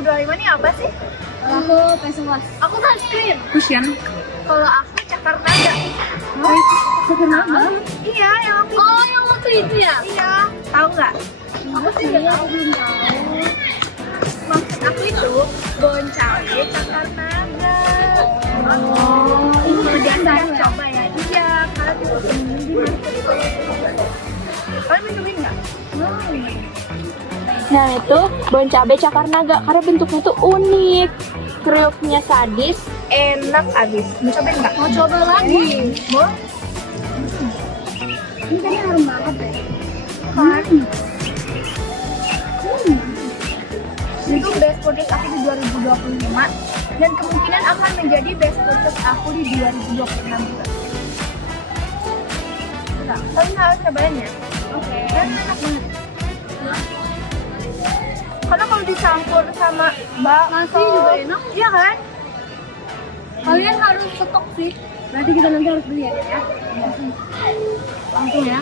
2025 nih apa sih? Aku pesuas. Aku sunscreen. Cushion. Kalau aku cakar naga. Kenapa? Iya, yang aku. Oh, yang waktu itu ya? Iya, tahu nggak? Aku sih aku belum tahu. Maksud aku itu bon cabe cakar naga. Oh, ini Kalau yang biasa baru ya? coba ya. Iya, karena tuh temen di market. Kalian minumin nggak? Nah itu bon cabe cakar naga karena bentuknya tuh unik, kriuknya sadis. Enak abis. Mau cobain nggak? Mau coba lagi? Mau? Ini kayaknya harum banget deh. Kan? Itu best purchase aku di 2025 dan kemungkinan akan menjadi best purchase aku di 2026 juga. Nah, kalian harus cobain ya. Oke. Dan enak banget. Karena kalau dicampur sama Nasi juga enak. Iya kan? Kalian harus stok sih. Berarti kita nanti harus beli ya. Langsung ya.